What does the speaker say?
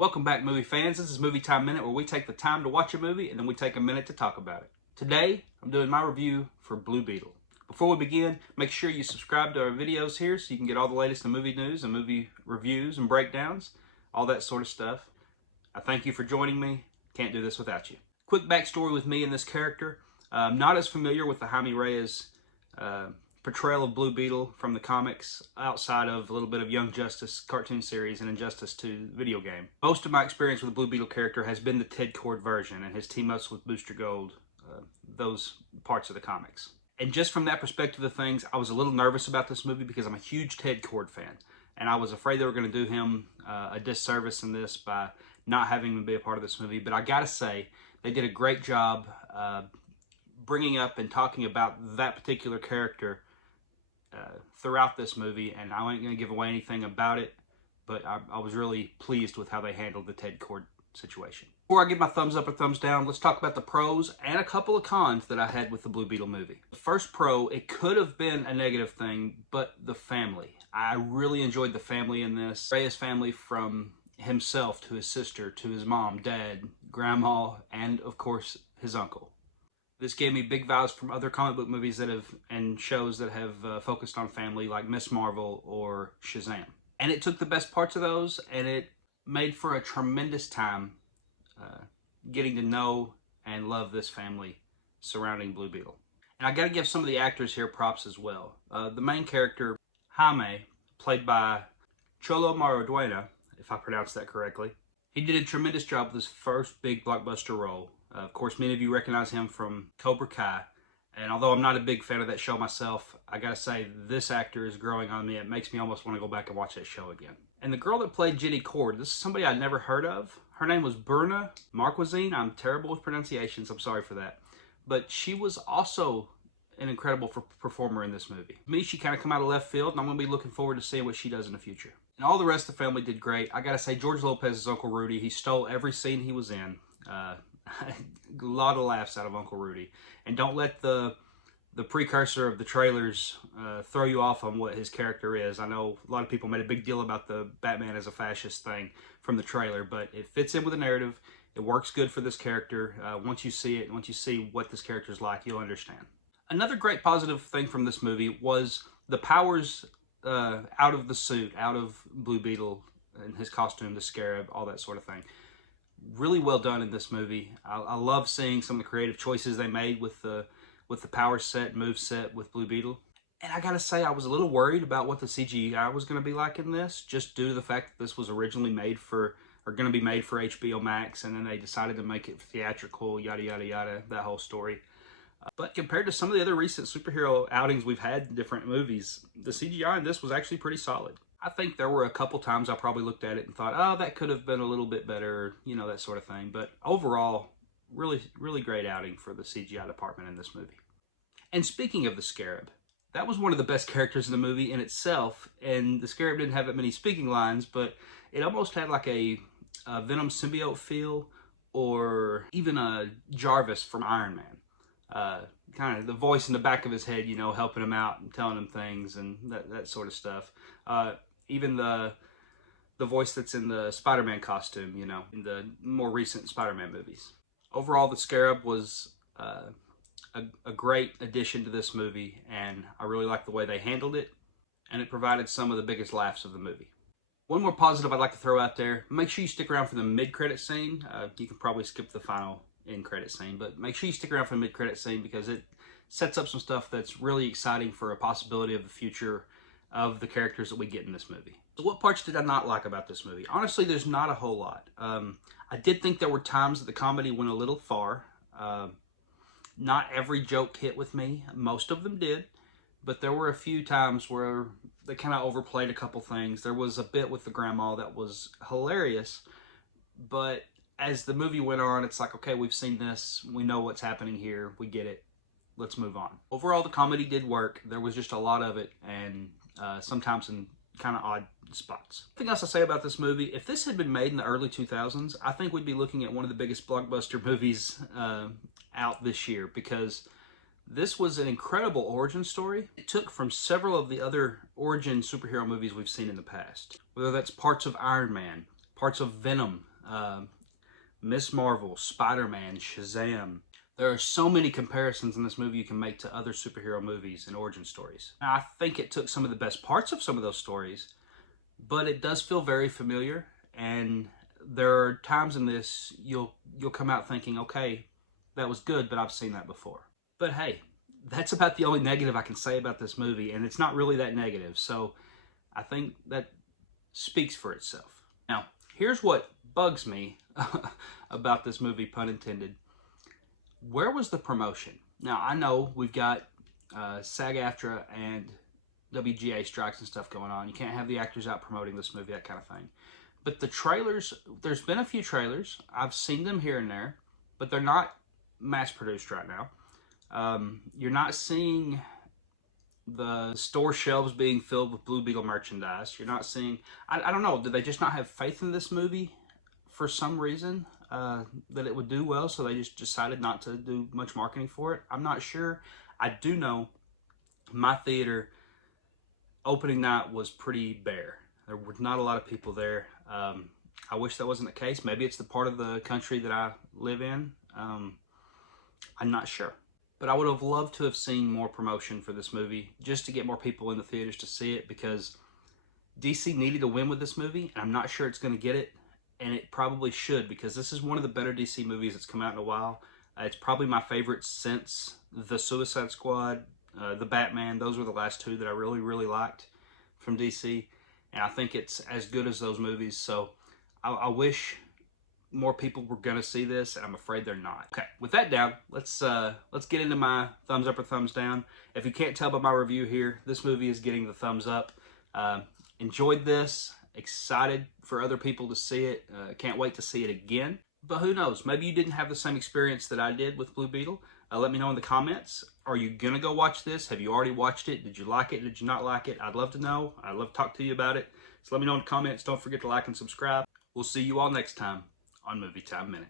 Welcome back, movie fans. This is Movie Time Minute, where we take the time to watch a movie and then we take a minute to talk about it. Today, I'm doing my review for Blue Beetle. Before we begin, make sure you subscribe to our videos here so you can get all the latest in movie news and movie reviews and breakdowns, all that sort of stuff. I thank you for joining me. Can't do this without you. Quick backstory with me and this character. I'm not as familiar with the Jaime Reyes portrayal of Blue Beetle from the comics outside of a little bit of Young Justice cartoon series and Injustice 2 video game. Most of my experience with the Blue Beetle character has been the Ted Kord version and his team-ups with Booster Gold, those parts of the comics. And just from that perspective of things, I was a little nervous about this movie because I'm a huge Ted Kord fan. And I was afraid they were going to do him a disservice in this by not having him be a part of this movie. But I gotta say, they did a great job bringing up and talking about that particular character throughout this movie, and I ain't going to give away anything about it, but I was really pleased with how they handled the Ted Kord situation. Before I give my thumbs up or thumbs down, let's talk about the pros and a couple of cons that I had with the Blue Beetle movie. The first pro, it could have been a negative thing, but the family. I really enjoyed the family in this. Reyes family, from himself to his sister to his mom, dad, grandma, and of course his uncle. This gave me big vibes from other comic book movies that have and shows that have focused on family, like Miss Marvel or Shazam. And it took the best parts of those, and it made for a tremendous time getting to know and love this family surrounding Blue Beetle. And I got to give some of the actors here props as well. The main character, Jaime, played by Cholo Mariduena, if I pronounced that correctly. He did a tremendous job with his first big blockbuster role. Of course, many of you recognize him from Cobra Kai. And although I'm not a big fan of that show myself, I gotta say, this actor is growing on me. It makes me almost want to go back and watch that show again. And the girl that played Jenny Cord, this is somebody I'd never heard of. Her name was Berna Marquezine. I'm terrible with pronunciations. I'm sorry for that. But she was also an incredible performer in this movie. To me, she kind of come out of left field, and I'm going to be looking forward to seeing what she does in the future. And all the rest of the family did great. I gotta say, George Lopez's Uncle Rudy, he stole every scene he was in. A lot of laughs out of Uncle Rudy. And don't let the precursor of the trailers throw you off on what his character is. I know a lot of people made a big deal about the Batman as a fascist thing from the trailer, but it fits in with the narrative. It works good for this character. Once you see it, once you see what this character is like, you'll understand. Another great positive thing from this movie was the powers out of the suit, out of Blue Beetle and his costume, the scarab, all that sort of thing. Really well done in this movie. I love seeing some of the creative choices they made with the power set, move set with Blue Beetle. And I gotta say, I was a little worried about what the CGI was gonna be like in this, just due to the fact that this was originally made for, or gonna be made for HBO Max, and then they decided to make it theatrical, yada, yada, yada, that whole story. But compared to some of the other recent superhero outings we've had in different movies, the CGI in this was actually pretty solid. I think there were a couple times I probably looked at it and thought, oh, that could have been a little bit better, you know, that sort of thing. But overall, really, really great outing for the CGI department in this movie. And speaking of the Scarab, that was one of the best characters in the movie in itself. And the Scarab didn't have that many speaking lines, but it almost had like a Venom symbiote feel, or even a Jarvis from Iron Man. Kind of the voice in the back of his head, you know, helping him out and telling him things and that sort of stuff. Even the voice that's in the Spider-Man costume, you know, in the more recent Spider-Man movies. Overall, the Scarab was a great addition to this movie, and I really like the way they handled it, and it provided some of the biggest laughs of the movie. One more positive I'd like to throw out there: make sure you stick around for the mid-credit scene. You can probably skip the final end-credit scene, but make sure you stick around for the mid-credit scene because it sets up some stuff that's really exciting for a possibility of the future of the characters that we get in this movie. So what parts did I not like about this movie? Honestly, there's not a whole lot. I did think there were times that the comedy went a little far. Not every joke hit with me. Most of them did, but there were a few times where they kind of overplayed a couple things. There was a bit with the grandma that was hilarious, but as the movie went on, it's like, okay, we've seen this. We know what's happening here. We get it. Let's move on. Overall, the comedy did work. There was just a lot of it, and sometimes in kind of odd spots. Something else I say about this movie: if this had been made in the early 2000s, I think we'd be looking at one of the biggest blockbuster movies out this year, because this was an incredible origin story. It took from several of the other origin superhero movies we've seen in the past, whether that's parts of Iron Man, parts of Venom Miss Marvel, Spider-Man, Shazam. There are so many comparisons in this movie you can make to other superhero movies and origin stories. Now, I think it took some of the best parts of some of those stories, but it does feel very familiar, and there are times in this you'll come out thinking, okay, that was good, but I've seen that before. But hey, that's about the only negative I can say about this movie, and it's not really that negative, so I think that speaks for itself. Now, here's what bugs me about this movie, pun intended. Where was the promotion? Now, I know we've got SAG-AFTRA and WGA strikes and stuff going on. You can't have the actors out promoting this movie, that kind of thing. But the trailers, there's been a few trailers. I've seen them here and there, but they're not mass-produced right now. You're not seeing the store shelves being filled with Blue Beetle merchandise. You're not seeing, I don't know, did they just not have faith in this movie for some reason that it would do well, so they just decided not to do much marketing for it? I'm not sure. I do know my theater opening night was pretty bare. There were not a lot of people there. I wish that wasn't the case. Maybe it's the part of the country that I live in. I'm not sure. But I would have loved to have seen more promotion for this movie just to get more people in the theaters to see it, because DC needed a win with this movie, and I'm not sure it's going to get it, and it probably should, because this is one of the better DC movies that's come out in a while. It's probably my favorite since The Suicide Squad, The Batman. Those were the last two that I really, really liked from DC, and I think it's as good as those movies, so I wish more people were going to see this, and I'm afraid they're not. Okay, with that down, let's get into my thumbs up or thumbs down. If you can't tell by my review here, this movie is getting the thumbs up. Enjoyed this, excited for other people to see it, can't wait to see it again. But who knows, maybe you didn't have the same experience that I did with Blue Beetle. Let me know in the comments. Are you going to go watch this? Have you already watched it? Did you like it? Did you not like it? I'd love to know. I'd love to talk to you about it. So let me know in the comments. Don't forget to like and subscribe. We'll see you all next time on Movie Time Minute.